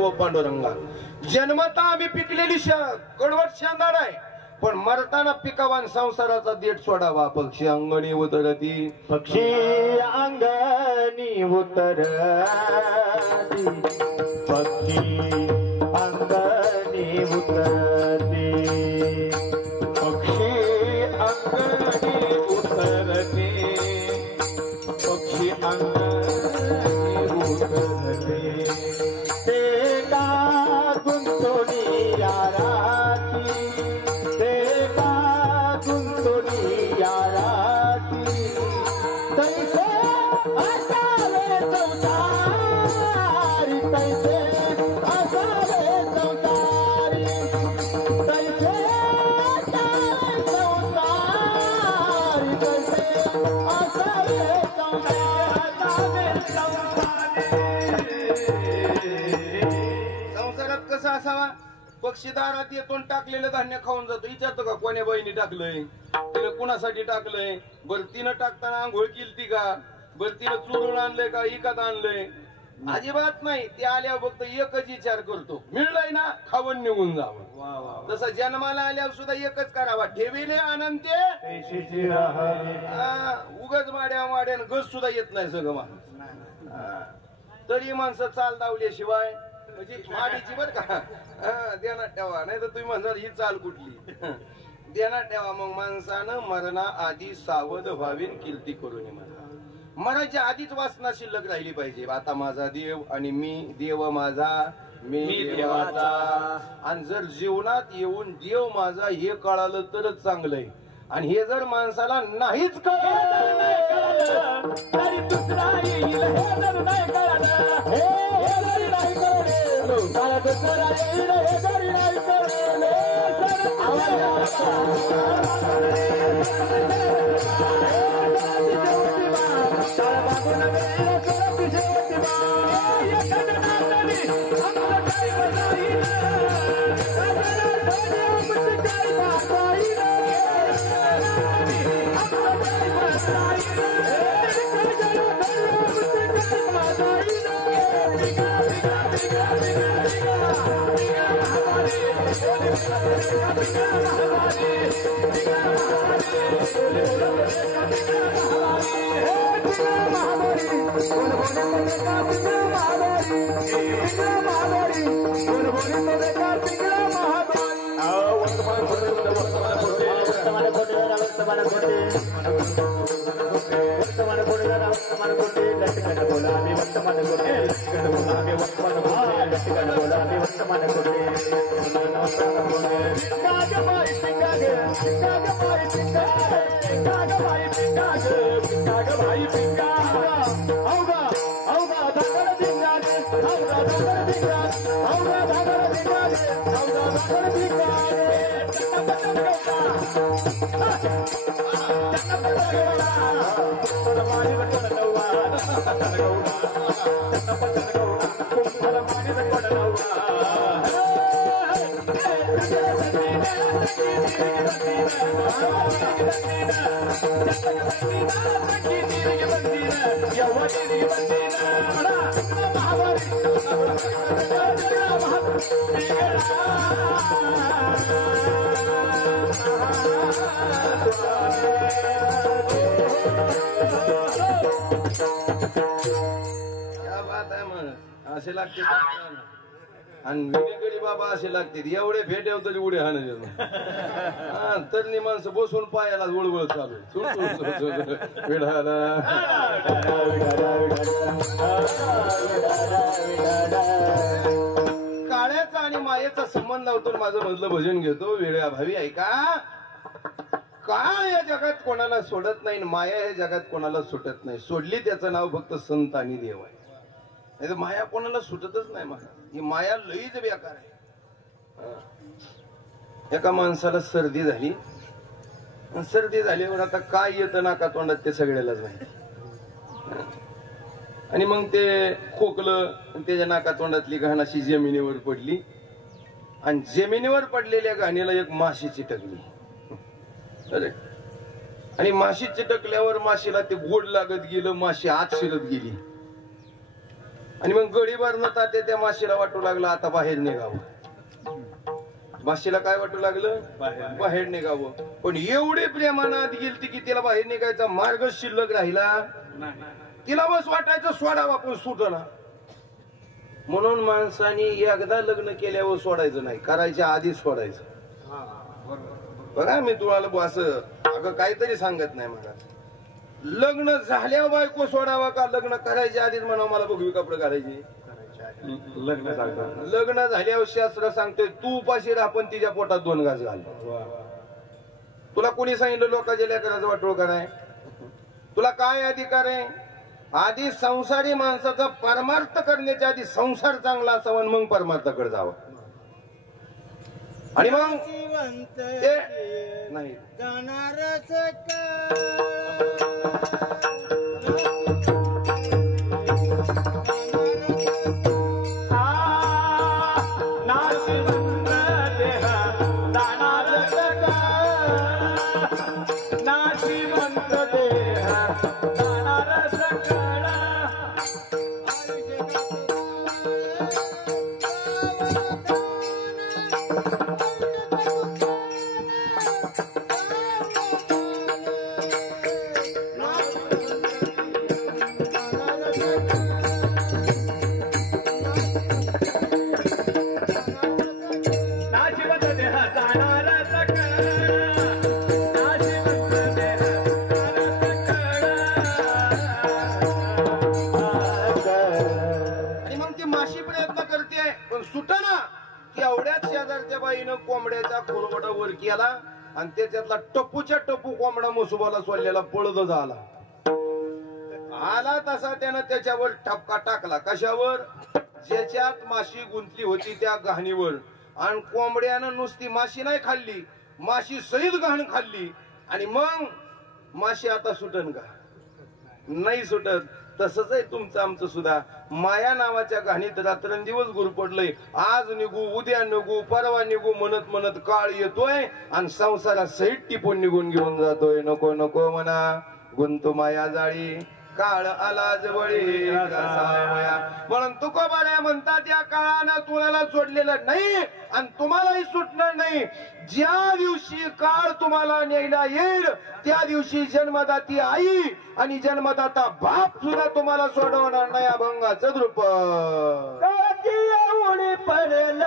देव पांडुरंगा. जन्मता आम्ही पिकलेली कडवट शेंदाड आहे, पण मरताना पिकावान संसाराचा देठ सोडावा. पक्षी अंगणी उतरती, पक्षी अंगणी उतरती, पक्षी अंगणी उतरती, पक्षी अंगणी उतरते, पक्षी अंगणी उतरते. ते का गुंतोणी याराची, ते का गुंतोणी याराची, तैसे असावे संसारी, तैसे असावे संसारी, तैसे असावे संसारी, तैसे असावे संसारात कसा असावा? पक्षी दारात येतो टाकलेलं धान्य खाऊन जातो. विचारतो का कोण्या बहिणी टाकलंय, तिला कुणासाठी टाकलंय? बरं तिनं टाकताना आंघोळ केली का? बरं तिनं चुरून आणलंय का इकत आणलंय? अजिबात नाही. ते आल्यावर फक्त एकच विचार करतो, मिळलंय ना खावून निघून जावं. तसं जन्माला आल्यावर सुद्धा एकच करावा, ठेविले आनंद उगच माड्या माड्यानं गज सुद्धा येत नाही सगळं माणूस. तरी माणसं चाल दावल्याशिवाय म्हणजे माडीची बर का ध्यानात ठेवा, नाही तर तुम्ही म्हणणार ही चाल कुठली. ध्यानात ठेवा. मग माणसानं मरणा आधी सावध व्हावीन कीर्ती करून म्हणा. मराच्या आधीच वासना शिल्लक राहिली पाहिजे. आता माझा देव आणि मी, देव माझा मी देवाचा. आणि जर जीवनात येऊन देव माझा हे कळालं तरच चांगलंय. आणि हे जर माणसाला नाहीच कळलं तरी दुसरा येईल, हे जर नाही कळलं, हे जरी नाही कळलं, मला दुसरा येईल, हे जरी नाही कळलं, असे लागते. आणि विनेकरी बाबा असे लागते, एवढे फेटेव तरी उडे हाणले. तर माणसं बसून पायाला वळवळ चालू. काळ्याचा आणि मायेचा संबंध होतो. माझं मधलं भजन घेतो वेळेअभावी ऐका. काळ या जगात कोणाला सोडत नाही, माया या जगात कोणाला सुटत नाही. सोडली त्याचं नाव फक्त संत आणि देव आहे. नाही तर माया कोणाला सुटतच नाही. ही माया लईच बेकार आहे. एका माणसाला सर्दी झाली. सर्दी झाल्यावर आता काय येतं नाका तोंडात ते सगळ्यालाच माहिती. आणि मग ते खोकलं, त्याच्या नाका तोंडातली घाण अशी जमिनीवर पडली. आणि जमिनीवर पडलेल्या घाणीला एक माशी चिटकली. अरे, आणि माशी चिटकल्यावर माशीला ते गोड लागत गेलं. माशी आत शिरत गेली. आणि मग गडी भरणं तात्या त्या माशीला वाटू लागलं आता बाहेर निघावं. माशीला काय वाटू लागलं? बाहेर निघावं. पण एवढे प्रेमानं आत गेलती की तिला बाहेर निघायचा मार्ग शिल्लक राहिला. तिला बस वाटायचं सोडावा पण सुटना. म्हणून माणसाने एकदा लग्न केल्यावर सोडायचं नाही, करायच्या आधीच सोडायचं. बघा मी तुम्हाला असं अगं काहीतरी सांगत नाही. मला लग्न झाल्यावर बायको सोडावा का लग्न करायच्या आधीच म्हणा मला बघवी कपडे घालायचे? लग्न झाल्यावर शास्त्र सांगतोय तू उपाशी राहा पण तिच्या पोटात 2 घास घाल. तुला कोणी सांगितलं लोकांच्या लेकराचं वाटोळ कराय? तुला काय अधिकार आहे? आधी संसारी माणसाचा परमार्थ करण्याच्या आधी संसार चांगला असावा मग परमार्थाकडे जावं. आणि मग ते नाही कोंबड्याचा खोलवडा वर केला आणि त्याच्यातला टप्पूच्या टप्पू कोंबडा मसुबाला सोडलेला पळत झाला. आला तसा त्यानं त्याच्यावर ठपका टाकला. कशावर? ज्याच्यात माशी गुंतली होती त्या गहाणीवर. आणि कोंबड्यानं नुसती माशी नाही खाल्ली, माशी सहित गहाण खाल्ली. आणि मग माशी आता सुटन का? नाही सुटत. तसंच आहे तुमचं आमचं सुद्धा. माया नावाच्या घाणीत रात्रंदिवस गुरपडलंय. आज निघू, उद्या निघू, परवा निघू म्हणत म्हणत काळ येतोय आणि संसारात सहित टिपून निघून घेऊन जातोय. नको नको म्हणा गुंतू माया जाळी, काळ आला जवळी म्हणून तुकोबाऱ्या म्हणतात या काळानं तुला सोडलेलं नाही आणि तुम्हालाही सुटणार नाही. ज्या दिवशी काळ तुम्हाला न्यायला येईल त्या दिवशी जन्मदाती आई आणि जन्मदाता बाप सुद्धा तुम्हाला सोडवणार नाही. अभंगाचं द्रुप पडेल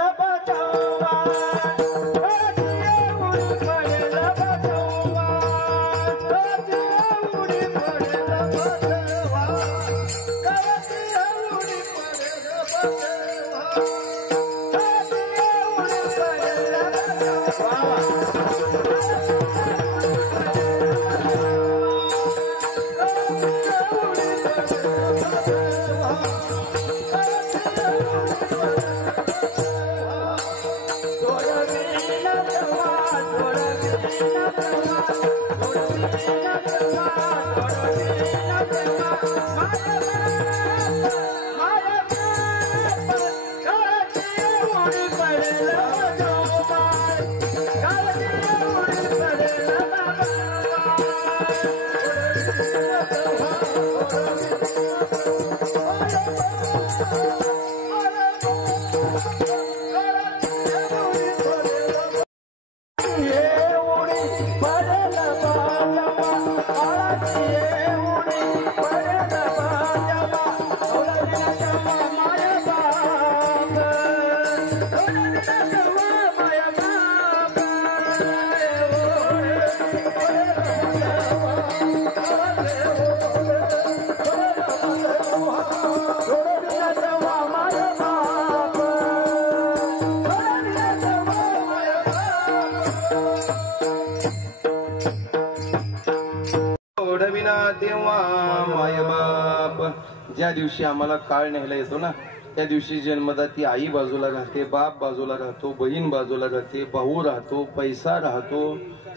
ज्या दिवशी आम्हाला काळ न्यायला येतो ना त्या दिवशी जन्मदाती आई बाजूला राहते, बाप बाजूला राहतो, बहीण बाजूला राहते, भाऊ राहतो, पैसा राहतो,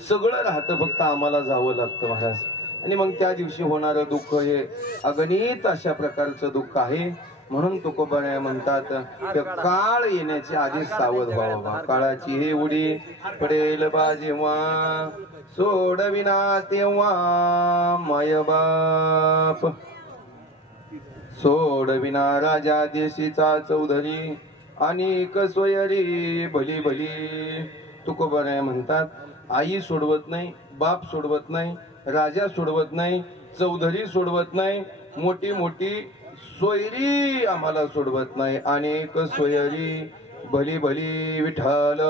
सगळं राहतं. फक्त आम्हाला जावं लागतं महाराज. आणि मग त्या दिवशी होणारं दुःख हे अगणित अशा प्रकारचं दुःख आहे. म्हणून तुकोबा म्हणतात काळ येण्याच्या आधी सावध व्हावा. काळाची हे उडी पडेल बा जेव्हा सोडविना तेव्हा माय बाप. सोडविना राजा देशीचा चौधरी अनेक सोयरी भली भली. तुकोबाराय म्हणतात, आई सोडवत नाही, बाप सोडवत नाही, राजा सोडवत नाही, चौधरी सोडवत नाही, मोठी मोठी सोयरी आम्हाला सोडवत नाही. अनेक सोयरी भली भली विठ्ठल.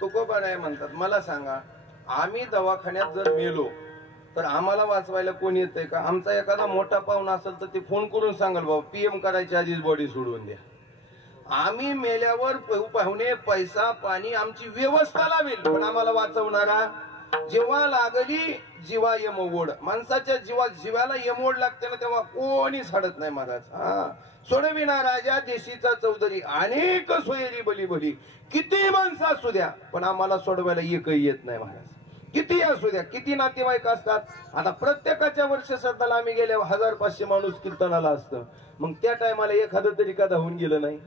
तुकोबाराय म्हणतात, मला सांगा, आम्ही दवाखान्यात जर मेलो तर आम्हाला वाचवायला कोण येतंय का? आमचा एखादा मोठा पाहुणा असेल तर ते फोन करून सांगाल, बाबा पीएम करायच्या आधीच बॉडी सोडवून द्या. आम्ही मेल्यावर पाहुणे, पैसा पाणी आमची व्यवस्था लावेल, पण आम्हाला वाचवणारा जेव्हा लागली जीवा यमओढ, माणसाच्या जीवाला यमओढ लागते ना, तेव्हा कोणी साडत नाही महाराज. सोडविना राजा देशीचा चौधरी अनेक सोयरी भली भली. किती माणसं असू द्या, पण आम्हाला सोडवायला एकही येत नाही महाराज. किती असू द्या, किती नातेवाईक असतात. आता प्रत्येकाच्या वर्ष श्रद्धाला आम्ही गेल्या 1500 माणूस कीर्तनाला असतं, मग त्या टायमाला एखादं तरी का धावून गेलं नाही?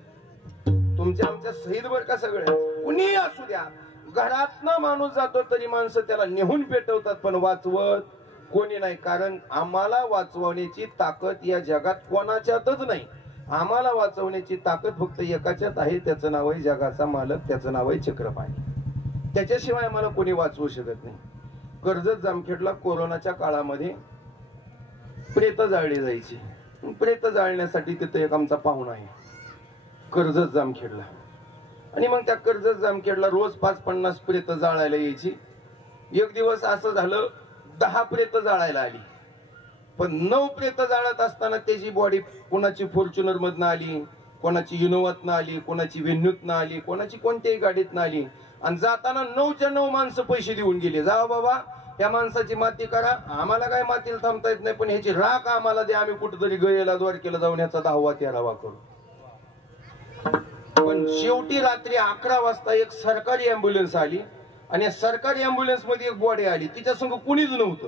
तुमच्या आमच्या शहीद वर का सगळे कुणी असू द्या, घरातनं माणूस जातो तरी माणसं त्याला नेहून पेटवतात, पण वाचवत कोणी नाही. कारण आम्हाला वाचवण्याची ताकद या जगात कोणाच्यातच नाही. आम्हाला वाचवण्याची ताकद फक्त एकाच्यात आहे, त्याचं नाव आहे जगाचा मालक, त्याचं नाव आहे चक्रपाणी. त्याच्याशिवाय आम्हाला कोणी वाचवू शकत नाही. कर्जत जामखेडला कोरोनाच्या काळामध्ये प्रेत जाळली जायची. प्रेत जाळण्यासाठी तिथे एक आमचा पाहुणा आहे कर्जत जामखेडला, आणि मग त्या कर्जत जामखेडला रोज 5-50 प्रेत जाळायला यायची. एक दिवस असं झालं, 10 प्रेत जाळायला आली, पण 9 प्रेत जाळत असताना त्याची बॉडी कोणाची फॉर्च्युनर मधनं आली, कोणाची इनोवातनं आली, कोणाची व्हेन्यूतनं आली, कोणाची कोणत्याही गाडीतनं आली, आणि जाताना 9च्या 9 माणसं पैसे देऊन गेले. जा बाबा, या माणसाची माती करा, आम्हाला काय मातीला थांबता येत नाही, पण ह्याची राख आम्हाला द्या, आम्ही कुठेतरी गयेला द्वारकेला जाऊन ह्याचा 10वा-13वा करू. पण शेवटी रात्री 11 वाजता एक सरकारी अँब्युलन्स आली, आणि या सरकारी अँब्युलन्स मध्ये एक बॉडी आली, तिच्या संग कुणीच नव्हतं.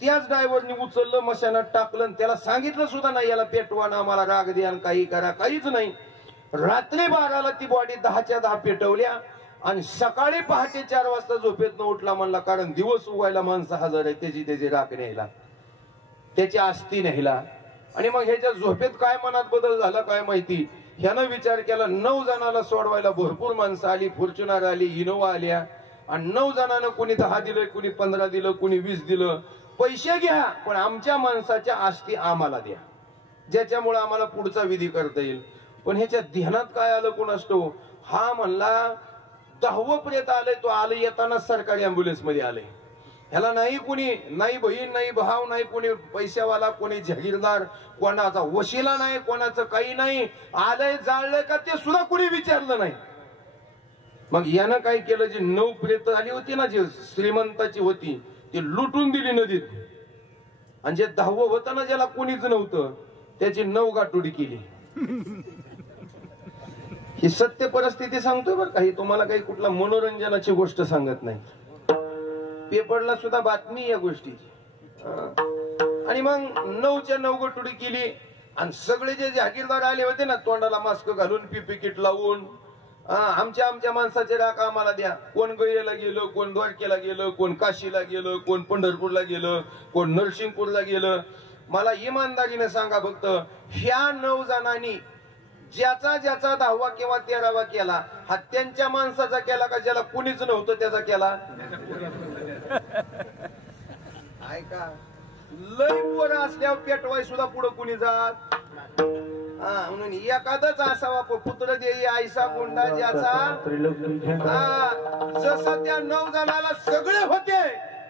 त्याच ड्रायव्हरनी उचललं, मशानात टाकलं, त्याला सांगितलं सुद्धा नाही याला पेटवा ना, आम्हाला राग द्या, काही करा, काहीच नाही. रात्री 12ला ती बॉडी 10च्या 10 पेटवल्या, आणि सकाळी पहाटे 4 वाजता झोपेतनं उठला म्हणला, कारण दिवस उगायला माणसं हजर आहे, त्याची राख न्यायला, त्याची आस्ती न्यायला. आणि मग ह्याच्या झोपेत काय मनात बदल झाला काय माहिती, ह्यानं विचार केला, 9 जणाला सोडवायला भरपूर माणसं आली, फॉर्च्युनर आली, इनोवा आल्या, आणि 9 जणांना कोणी 10 दिलं, कोणी 15 दिलं, कोणी 20 दिलं. पैसे घ्या, पण आमच्या माणसाच्या आस्ती आम्हाला द्या, ज्याच्यामुळे आम्हाला पुढचा विधी करता येईल. पण ह्याच्या ध्यानात काय आलं कोणास ठाऊक, हा म्हणला 10वं प्रेत आलंय, तो आलं येताना सरकारी अँब्युलन्स मध्ये आलंय. ह्याला नाही कुणी, नाही बहीण, नाही भाव, नाही कोणी पैशावाला, कोणी जहागीरदार, कोणाचा वशिला नाही, कोणाचं काही नाही, आलंय जाळलंय का ते सुद्धा कुणी विचारलं नाही. मग यानं काय केलं, जी 9 प्रेत आली होती ना, जी श्रीमंताची होती, ती लुटून दिली नदीत, आणि जे 10वं होतं ना, ज्याला कोणीच नव्हतं, त्याची 9 गाठोडी केली. ही सत्य परिस्थिती सांगतोय बरं काही, तुम्हाला काही कुठला मनोरंजनाची गोष्ट सांगत नाही. पेपरला सुद्धा बातमी या गोष्टीची. आणि मग 9च्या 9 गाठोडी केली, आणि सगळे जे जहागीरदार आले होते ना, तोंडाला मास्क घालून, पीपी किट लावून, आमच्या माणसाचे राख आम्हाला द्या. कोण गयेला गेलं, कोण द्वारकेला गेलं, कोण काशीला गेलं, कोण पंढरपूरला गेलं, कोण नरसिंगपूरला गेलं. मला इमानदारीने सांगा फक्त, ह्या 9 जणांनी ज्याचा 10वा किंवा 13वा केला, हा त्यांच्या माणसाचा केला का ज्याला कुणीच नव्हतं त्याचा केला? ऐका, लय पोरं असल्यावर पेटवाय सुद्धा पुढे कुणी जात म्हणून एखादच असावा पुत्र देई आयसा गुंडा ज्याचा. जसं त्या 9 जणाला सगळे होते,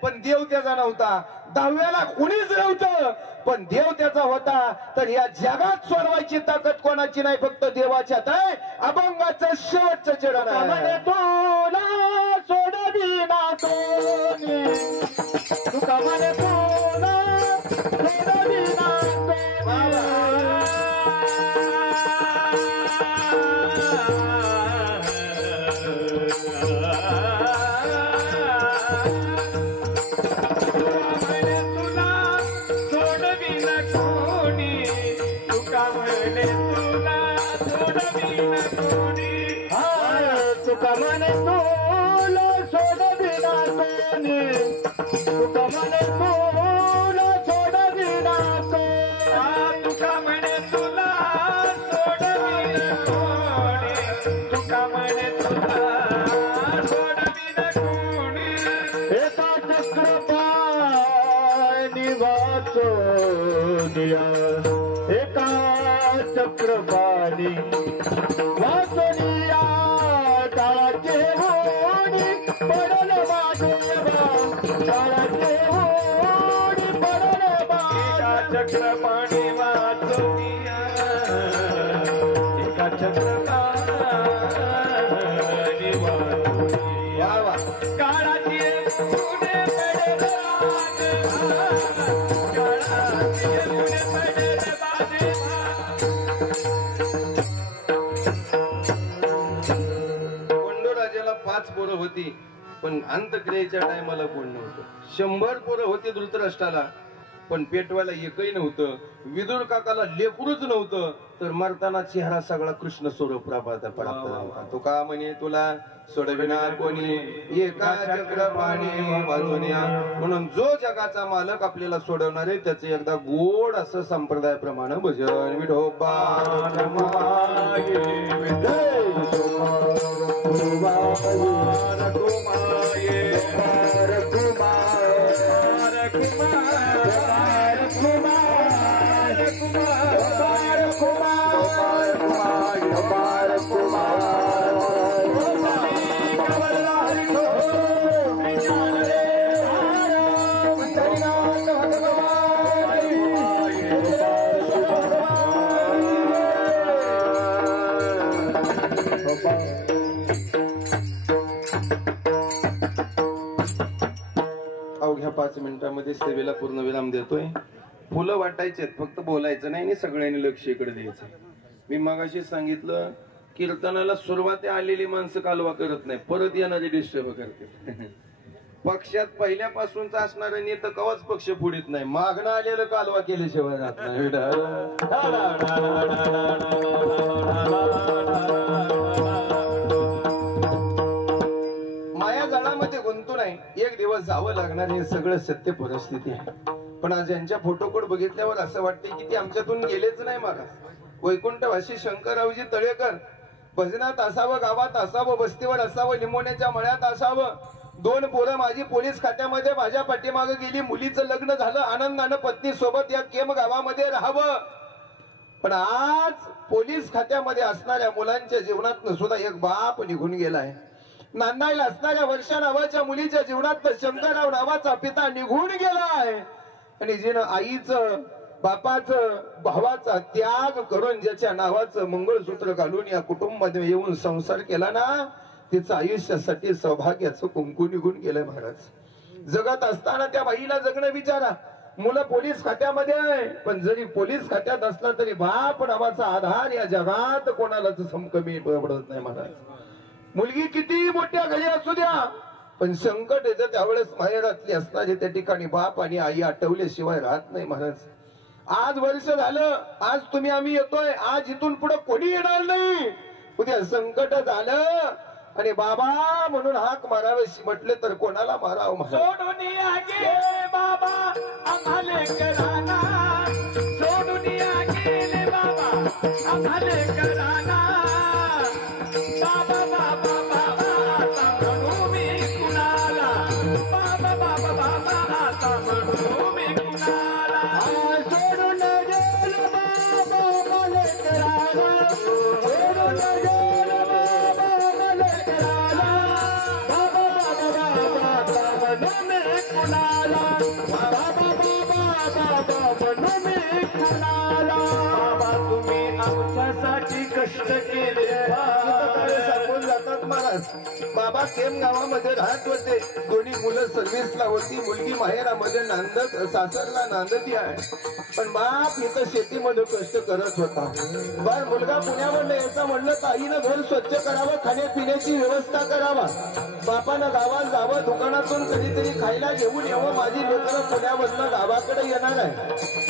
पण देव त्याचा नव्हता. 10व्याला कुणीच नव्हतं, पण देव त्याचा होता. तर या जगात सोडवायची ताकद कोणाची नाही, फक्त देवाच्यात आहे. अभंगाचं शेवटचं चरण आहे, तुला सोडविना कोणी, तुका म्हणे तुला सोडविना तुका म्हणे तू वाचोनिया एका चक्रपाणी वाचोनिया काळाचे होणी पडल बाजूला काळाचे होणी पडल बाजूला चक्रपाणी वाचोनिया एका चक्रपाणी वाचोनिया काळाची होणी गोंडोराजाला 5 पोरं होती पण अंतक्रियेच्या टायमाला कोण नव्हतं. 100 पोरं होती धृतराष्ट्राला पण पेटवायला एकही नव्हतं. विदुर काकाला लेकरूच नव्हतं तर मरताना चेहरा सगळा कृष्ण स्वरूप प्राप्त झाला. तो का म्हणे तुला सोडविणार कोणी एका चक्रपाणी वाचोनिया. म्हणून जो जगाचा मालक आपल्याला सोडवणार आहे त्याचं एकदा गोड असं संप्रदायाप्रमाणे भजन विठोबा अवघ्या 5 मिनिटांमध्ये सेवेला पूर्ण विराम देतोय. फुलं वाटायचे फक्त बोलायचं नाही आणि सगळ्यांनी लक्ष इकडे द्यायचं. मी मगाशी सांगितलं कीर्तनाला सुरुवाती आलेली माणसं कालवा करत नाही परत येणारे डिस्टर्ब करते. पक्षात पहिल्यापासूनच असणारे नेतं कवाच पक्ष पुढीत नाही मागणं आलेलं कालवा केल्याशिवाय राहत नाही. माया जाळामध्ये गुंतून आहे एक दिवस जावं लागणार हे सगळं सत्य परिस्थिती आहे. पण आज यांच्या फोटोकोड बघितल्यावर असं वाटते की ती आमच्यातून गेलेच नाही. महाराज वैकुंठवासी शंकररावजी तळेकर भजनात असावं गावात असावं वस्तीवर असावं लिंबोण्याच्या मळ्यात असावं. 2 पोरं माझी पोलीस खात्यामध्ये माझ्या पाठीमागे गेली मुलीचं लग्न झालं आनंदानं पत्नी सोबत या केम गावामध्ये राहावं. पण आज पोलीस खात्यामध्ये असणाऱ्या मुलांच्या जीवनात सुद्धा एक बाप निघून गेलाय. नांदायला असणाऱ्या वर्षा नावाच्या मुलीच्या जीवनात शंकरराव नावाचा पिता निघून गेलाय. आणि जिनं आईचं बापाचं भावाचा त्याग करून ज्याच्या नावाचं मंगळसूत्र घालून या कुटुंबामध्ये येऊन संसार केला ना तिचं आयुष्यासाठी सौभाग्याचं कुंकू निघून गेलंय. महाराज जगत असताना त्या बाईला जगणं विचारा. मुलं पोलीस खात्यामध्ये आहे पण जरी पोलीस खात्यात असला तरी बाप नावाचा आधार या जगात कोणालाच कमी पडत नाही. महाराज मुलगी किती मोठ्या घरी असू द्या पण संकट येतं त्यावेळेस माहेरातली असणारी त्या ठिकाणी बाप आणि आई आठवल्याशिवाय राहत नाही. महाराज आज वर्ष झालं आज तुम्ही आम्ही येतोय आज इथून पुढे कोणी येणार नाही. उद्या संकट झालं आणि बाबा म्हणून हाक मारावेशी म्हटले तर कोणाला मारावं. सोडून गेले बाबा आम्हाला कराना सोडून गेले बाबा आम्हाला कराना बाबा बाबा बाबा आता म्हणू मी कुणाला बाबा बाबा बाबा आता म्हणू मी कुणाला सोडून गेले बाबा आम्हाला कराना सोडून गेले बाबा आम्हाला कराना बाबा बाबा बाबा आता म्हणू मी कुणाला बाबा बाबा बाबा म्हणू मी कुणाला बाबा तुम्ही आमच्यासाठी कष्ट केले सांगून जातात. महाराज बाबा केम गावामध्ये राहत होते. दोन्ही मुलं सर्व्हिसला होती. मुलगी माहेरामध्ये नांदत सासरला नांदती आहे पण बाप इथं शेतीमध्ये कष्ट करत होता. बर मुलगा पुण्यामध्ये यायचा म्हणलं ताईनं घर स्वच्छ करावं खाण्यापिण्याची व्यवस्था करावा. बापानं गावात जावं दुकानातून कधीतरी खायला घेऊन यावं. माझी लेकरं पुण्यामधनं गावाकडे येणार आहे.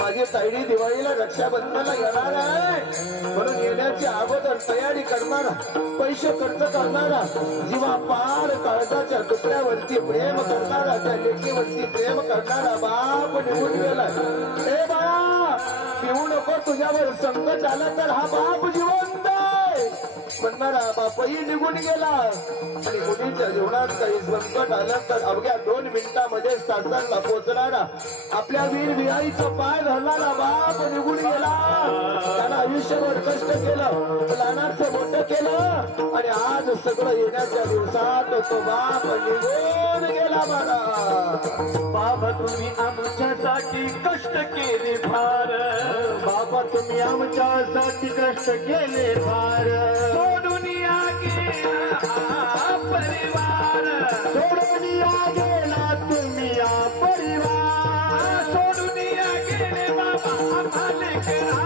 माझी ताईडी दिवाळीला रक्षाबंधनाला येणार आहे म्हणून येण्याची अगोदर तयारी करणारा पैसे खर्च करणारा जीवा पार काळजाच्या तुकड्यावरती प्रेम करणारा त्या लेकीवरती प्रेम करणारा बाप निघून गेला. ए बाळा पिऊ नको तुझ्यावर संकट आलं तर हा बाप जिवंत आहे. म्हणणारा बापही निघून गेला आणि मुलीच्या जीवनात काही संकट आलं तर अवघ्या 2 मिनिटांमध्ये सासरला पोहोचणारा आपल्या वीर विहाईचा पाय धरणारा बाप निघून गेला. त्याला आयुष्यभर कष्ट केलं, लहानाचं मोठं केलं आणि आज सगळं येण्याच्या दिवसात तो बाप निघून गेला. मला बाबा तुम्ही आमच्यासाठी कष्ट केले फार, बाबा तुम्ही आमच्यासाठी कष्ट केले फार. सोडून या गेला परिवार, सोडून या गेला तुम्ही या परिवार, सोडून या गेले बाबा आम्हाला केला.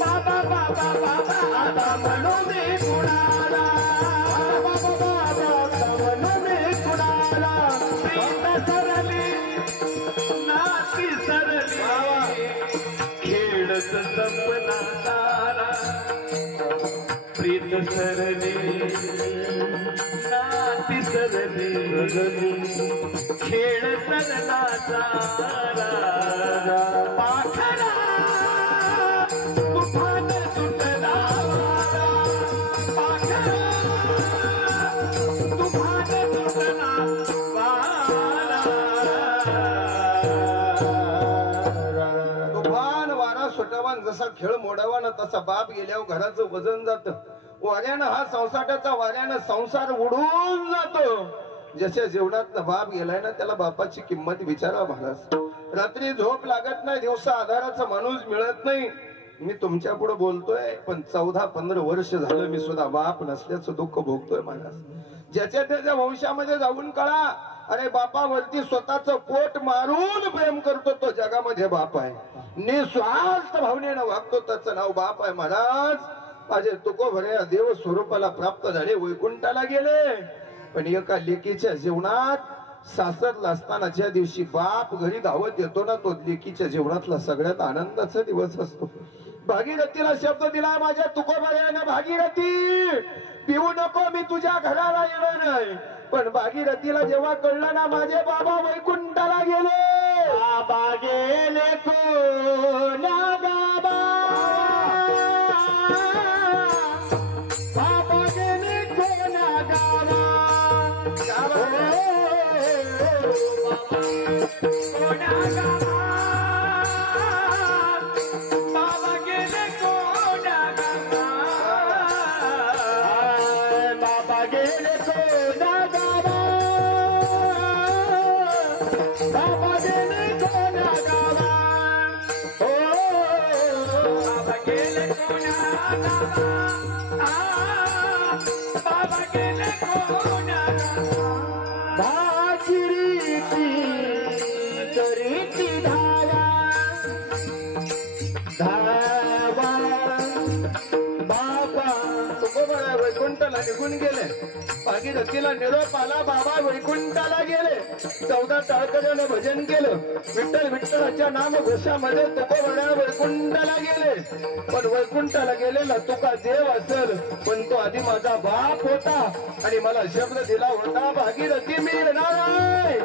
बाबा बाबा बाबा आता म्हणून मी कुणाला, बाबा बाबा आता म्हणून मी कुणाला. सरली नाती सरली खेळत संपला सारा, प्रीत सरली नाती सरली खेळ सरला सारा. पाखरा तुफान सुटला वारा, पाखरा तुफान सुटला वारा. तुफान वारा सुटावान जसा खेळ मोडावा तसा बाप गेल्यावर घराचं वजन जातं. वाऱ्यानं हा संसाराचा वाऱ्यानं संसार उडून जातो. जशा जीवनात बाप गेलाय ना त्याला बापाची किंमत विचारा महाराज. रात्री झोप लागत नाही, दिवसा आधाराचा माणूस मिळत नाही. मी तुमच्या पुढे बोलतोय पण 14-15 वर्ष झालं मी सुद्धा बाप नसल्याचं दुःख भोगतोय महाराज. ज्याच्या त्याच्या वंशामध्ये जाऊन कळा, अरे बापावरती स्वतःचं पोट मारून प्रेम करतो तो जगामध्ये बाप आहे. निस्वार्थ भावनेनं वागतो त्याचं नाव बाप आहे महाराज. माझे तुकोभऱ्या देव स्वरूपाला प्राप्त झाले, वैकुंठाला गेले. पण एका लेकीच्या जीवनात सासरला असताना ज्या दिवशी बाप घरी धावत येतो ना तो लेकीच्या जीवनातला सगळ्यात आनंदाचा दिवस असतो. भागीरथीला शब्द दिला माझ्या तुकोभऱ्याने, भागीरथी पिऊ नको, मी तुझ्या घराला येणार नाही. पण भागीरथीला जेव्हा कळलं ना माझे बाबा वैकुंठाला गेले, बाबा गेले कोण्या गावा, बाबा गेले कोण्या गावा, कोण्या गावा, बाबा गेले कोण्या गावा, बाबा गेले कोण्या गावा, बाबा गेले कोण्या गावा, बाबा गेले कोण्या गावा, बाबा गेले कोण्या गावा. भागीरथी करीती धावा, धावा बाबा. तुकोबरा वैकुंठाला निघून गेले. भागीरथीला निरोप आला, बाबा वैकुंठाला गेले. 14 टाळकऱ्याने भजन केलं. विठ्ठल विठ्ठलाच्या नाम घोषामध्ये तुकोबरा वैकुंठाला गेले. पण वैकुंठाला गेलेला तुका देव असेल, पण तो आधी माझा बाप होता आणि मला शब्द दिला होता भागीरथी मी येणार आहे.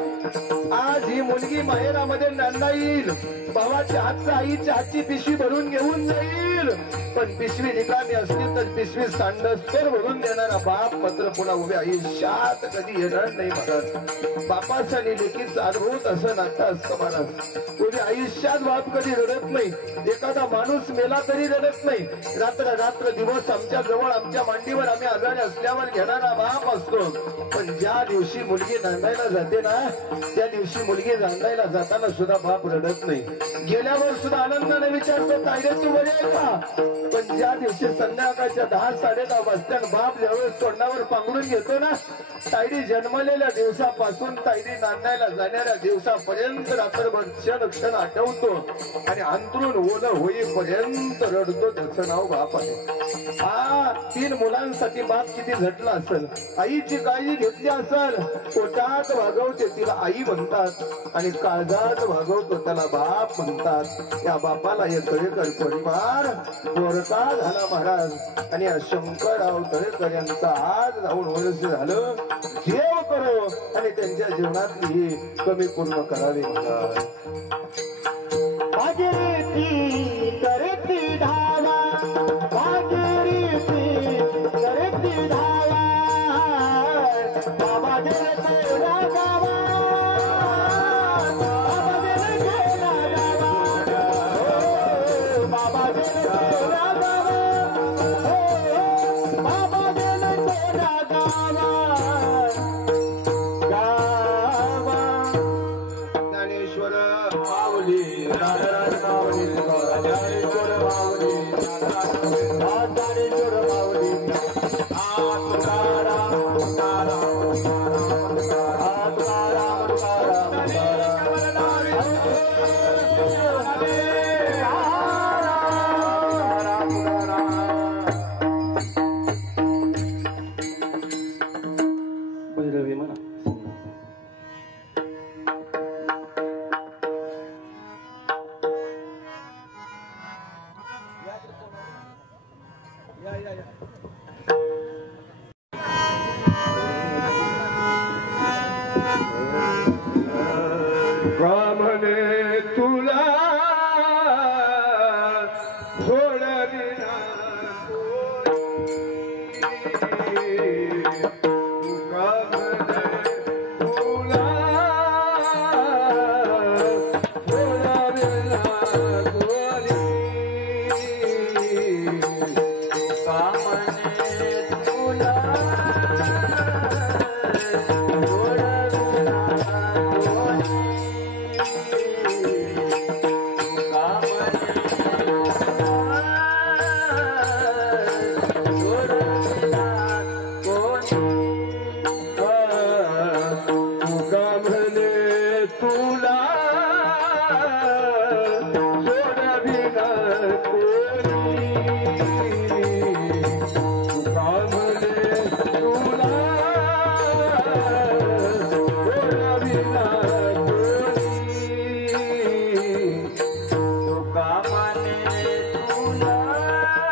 आज ही मुलगी माहेरामध्ये नांदा येईल, भावाच्या हातचा आईच्या हातची पिशवी भरून घेऊन जाईल. पण पिशवी रिकामी असली तर पिशवी सांडस्तर भरून देणारा बाप मात्र पुन्हा उभ्या आयुष्यात कधी येणार नाही महाराज. बापाचं आणि लेकीचं अनुभूत असं नातं असतं महाराज. उभ्या आयुष्यात बाप कधी रडत नाही. एखादा माणूस मेला तरी रडत नाही. रात्र रात्र दिवस आमच्या जवळ आमच्या मांडीवर आम्ही आजारी असल्यावर घेणारा बाप असतो. पण ज्या दिवशी मुलगी नांदायला जाते ना त्या दिवशी मुलगी नांदायला जाताना सुद्धा बाप रडत नाही. गेल्यावर सुद्धा आनंदाने विचारतो ताईरे तू बरे आहे का. पण ज्या दिवशी संध्याकाळच्या 10-10:30 वाजता बाप ज्यावेळेस तोंडावर पांघरून घेतो ना, ताईडी जन्मलेल्या दिवसापासून ताईडी नांदायला जाणाऱ्या दिवसापर्यंत रात्रभर क्षण क्षण आठवतो आणि अंतरून ओलं होईपर्यंत रडतो. त्याचं नाव बाप आहे. हा 3 मुलांसाठी बाप किती झटला असेल, आईची काळजी घेतली असेल. पोटात भागवते तिला आई म्हणतात आणि काळजात भागवतो त्याला बाप म्हणतात. या बापाला हे तळेकर परिवार पोरका झाला महाराज. आणि या शंकरराव तळेकर यांचा आज जाऊन वर्ष झालं. देव करो आणि त्यांच्या जीवनातली ही कमी पूर्ण करावी महाराज. भागीरथी करती धावा, भागीरथी तुका म्हणे तुला सोडविना तुका म्हणे तुला सोडविना कोणी तुका म्हणे तुला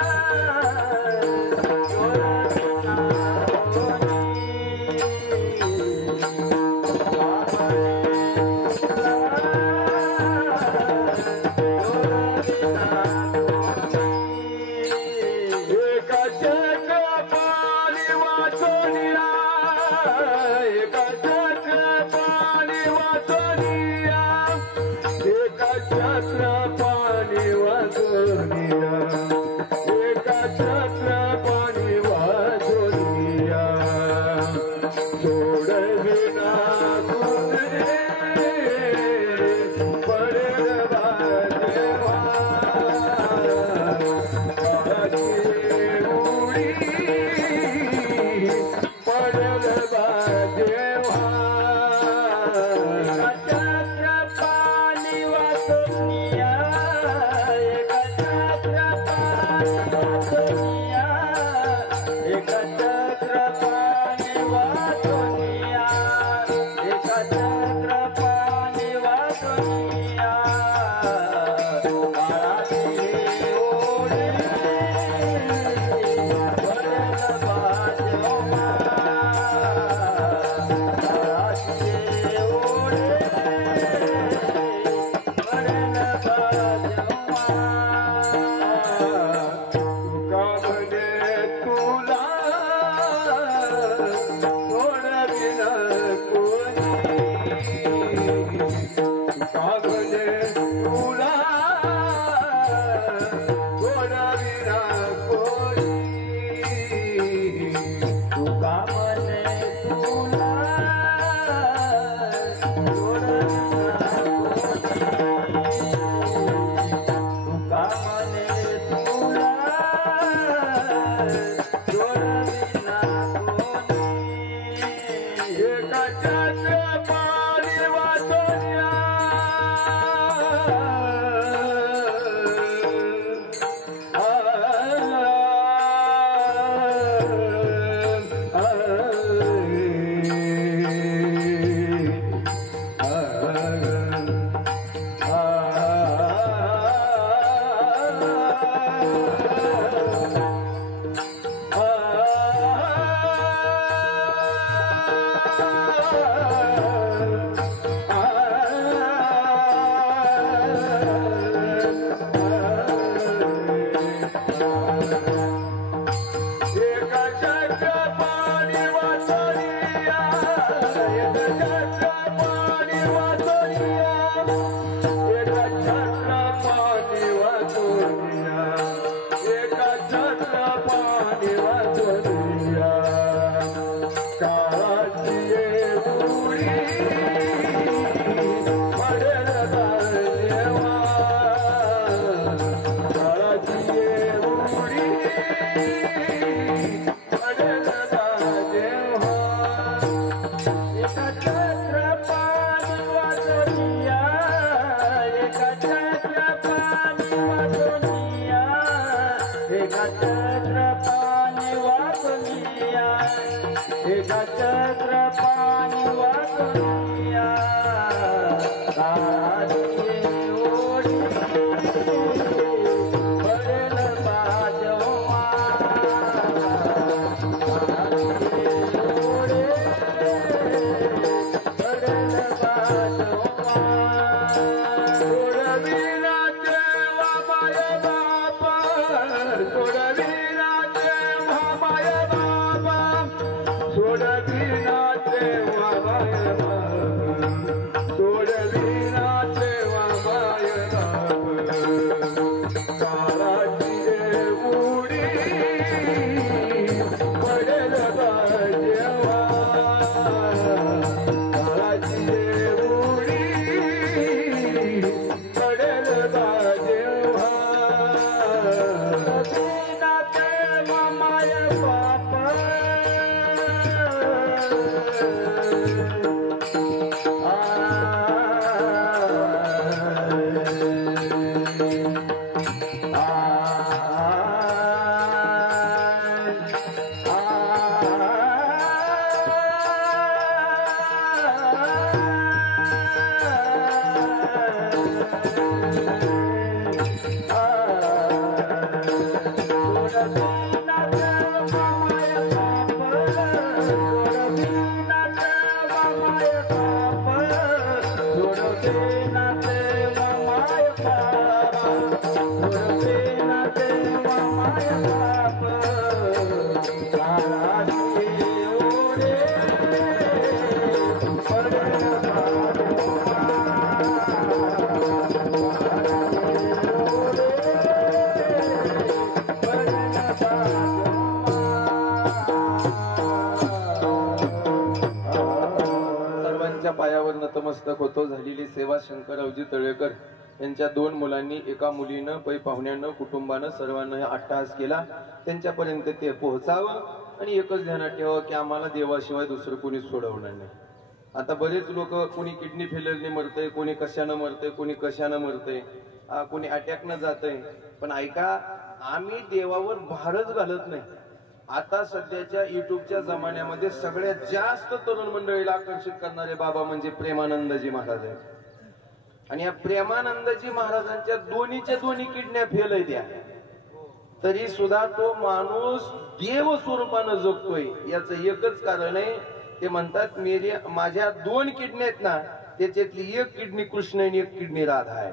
पायावर नतमस्तक होतो. झालेली सेवा शंकररावजी तळेकर यांच्या 2 मुलांनी, एका मुलीनं, पै पाहुण्यानं, कुटुंबानं, सर्वांना हे अट्टहास केला. त्यांच्यापर्यंत ते पोहोचावं आणि एकच ध्यानात ठेवावं की आम्हाला देवाशिवाय दुसरं कोणी सोडवणार नाही. आता बरेच लोक, कोणी किडनी फेलरने मरतय, कोणी कशानं मरतय, कोणी कशानं मरतय, कोणी अटॅकनं जातय. पण ऐका, आम्ही देवावर भारच घालत नाही. आता सध्याच्या युट्यूबच्या जमान्यामध्ये सगळ्यात जास्त तरुण मंडळीला आकर्षित करणारे बाबा म्हणजे प्रेमानंदजी महाराज आहेत. आणि या प्रेमानंदजी महाराजांच्या दोन्ही किडन्या फेल आहेत त्या, तरी सुद्धा तो माणूस देव स्वरूपानं जगतोय. याचं एकच कारण आहे, ते म्हणतात माझ्या 2 किडन्या आहेत ना, त्याच्यातली 1 किडनी कृष्ण आणि 1 किडनी राधा आहे.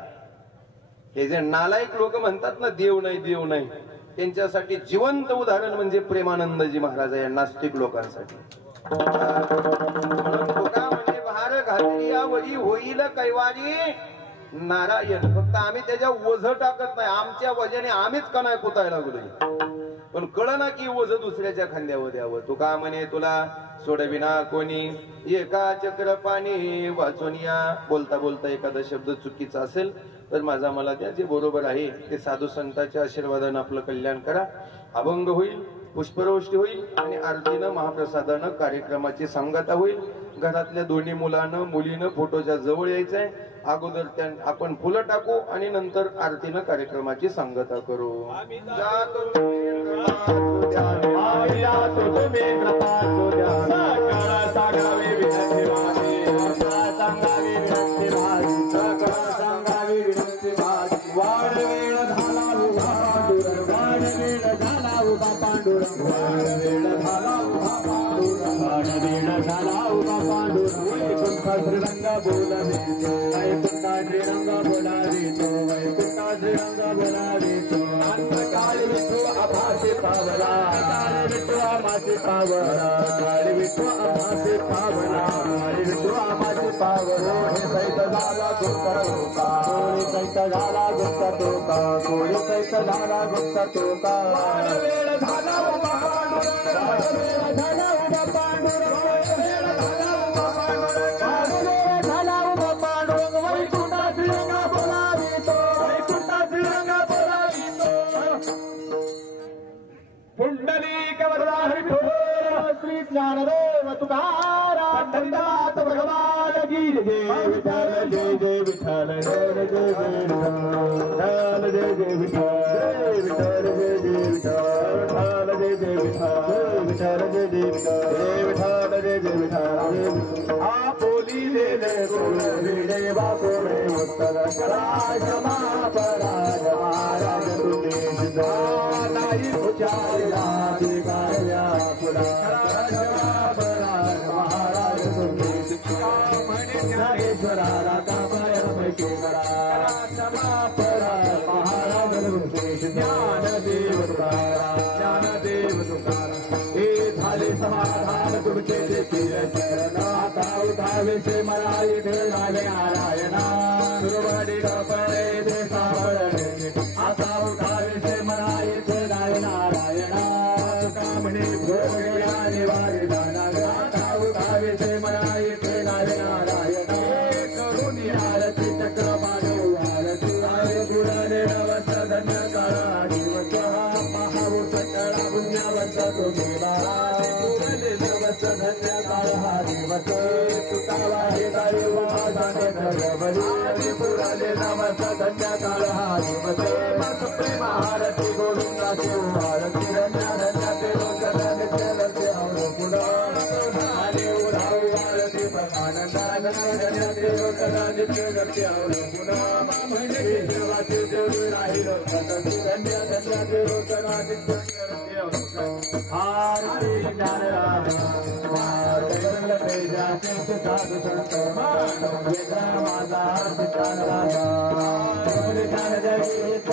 हे जे नालायक लोक म्हणतात ना देव नाही, त्यांच्यासाठी जिवंत उदाहरण म्हणजे प्रेमानंदजी महाराज या नास्तिक लोकांसाठी. म्हणजे भार घातली वरी होईल कैवारी नारायण. फक्त आम्ही त्याच्या ओझ टाकत नाही, आमच्या वजाने आम्हीच कणाय पुतायला लागलो. पण कळ ना की ओझ दुसऱ्याच्या खांद्यावर द्यावं. तू का म्हणे तुला सोडविना कोणी एका चक्र पाणी वाचून या. बोलता बोलता एखादा शब्द चुकीचा असेल तर माझा मला द्या. जे बरोबर आहे ते साधू संतांच्या आशीर्वादानं आपलं कल्याण करा. अभंग होईल, पुष्पवृष्टी होईल आणि आरतीनं महाप्रसादानं कार्यक्रमाची सांगता होईल. घरातल्या दोन्ही मुलानं मुलीनं फोटोच्या जवळ यायचंय. अगोदर आपण फुलं टाकू आणि नंतर आरतीनं कार्यक्रमाची सांगता करू. श्रीरंगा बोलावे वैकुंठा श्रीरंगा बोलावे तो वैकुंठा श्रीरंगा बोलावे तो काळी विठू आभासे पावला काळी विठू आभासे पावला काळी विठू आभासे पावला काळी विठू आभासे पावला. हे सैत झाला गुप्त तोका कोणी सैत झाला गुप्त तोका कोणी सैत झाला गुप्त तोका. वेळ झाला उभा पांडुरंग वेळ झाला उभा पांडुरंग पुंडलिक वरदा विठ्ठल श्री ज्ञानदेव तुकाराम पंडित भगवान की जय. विठ्ठल जय जय विठ्ठल जय जय विठ्ठल जय जय विठ्ठल विठ्ठल जय जय विठ्ठल जय जय विठ्ठल विठ्ठल जय जय विठ्ठल जय जय विठ्ठल. आपोली दे सोडविले बापोळे उत्तर करा क्षमा पराज महाराज तुम्ही नाही उचारला दिगाया पुढा महाराज तुम्ही ज्ञानेश्वराला कामाया पैकी करा क्षमा पराज महाराज तुम्ही ज्ञानदेव तुकाराम. हे झाले समाधान तुमचे देखील चरण. आता उठावे से मला इथे झाले नारायणा सुरवाडी पडे ते सावळणे. आता उठावे से मला इथे झाले नारायणा कामणे भोगया निवारी दाना. आता उठावे से मला इथे झाले नारायणा करुणी आरती चक्र मानव आरती आरे गुराने नवस धन्य काळा दिवस महाभूत कळा पुण्यवंत तुम्ही गुरले नवस धन्य काळा दिवस. तुकावा हे गाडी वाजाने घरबरी पुराले नवस धन्य काळा दिवस. मत प्रेम आरती गोविंदाची आरती धन्य धन्य ते लोक नित्य लक्ष्य आवड पुढा आणि उडाऊ आरती प्रमानंदा धन्य ते लोक नित्य लक्ष्य आवड पुढा. म्हणजे देवाचे देव राहिलो धन्य धन्य ते लोक नित्य लक्ष्य आवड. आरती ज्ञान राजा तेजाचे साधू संत माझा आरती ज्ञान राजा ज्ञान जगीत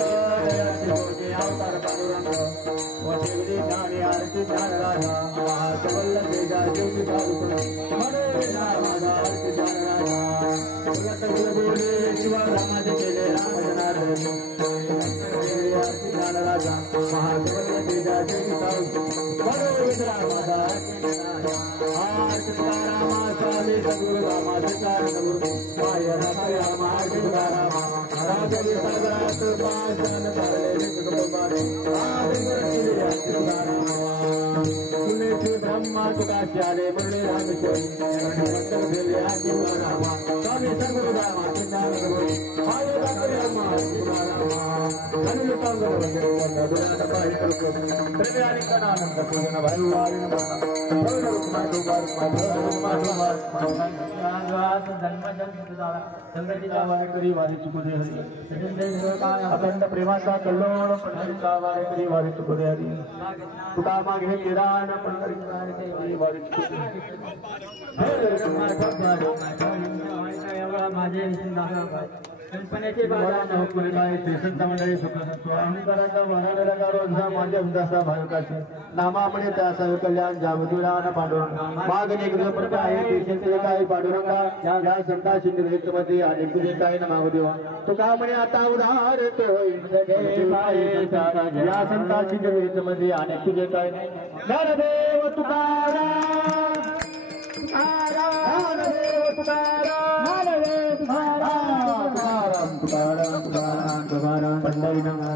अवतार पांडुरंग वशिवली ज्ञानी आरती ज्ञान राजा महासवल्ल तेजा ज्योती पादुक मनोवेदा माझा आरती ज्ञान राजा बोले शिवा रामाचे केले राम जनार्दन आरती ज्ञान राजा महासवल्ल तेजा ज्योती पादुक मनोवेदा माझा आरती रामा स्वामी सद्गुरु रामा सीताराम माय रामा सीताराम राजवी सागरात पाषाण करले कुटुंबाने सुनेची ब्रह्मा तुकाचार्य मुरली रामेश्वरी स्वामी सद्गुरु रामा सीताराम माय रामा सीताराम अखंड प्रेमाचा कल्लोळ पंढरीचा वारेकरी वारी चुकले हरी तुका मागे किराण पंढरीचा वारी चुकले माझे कल्पनेचे संत मंडळी सुखसंस्वामीकरांचा महाराजांचा रोजचा माझ्या उदासा भाविकाचे नामामुळे त्या सर्व कल्याण जामदुरान पांडुरंग मागणी प्रति आहे देशाचे काही पांडुरंगा या संतांची निर्मितीमध्ये अनेक तुझे काही नाम देवा तुका म्हणे आता उदार ते होईल या संतांची निर्मितीमध्ये अनेक तुझे काही ज्ञानदेव तुकाराम ज्ञानदेव तुकाराम तुकाराम तुकाराम तुकाराम तुकाराम पंढरीनाथ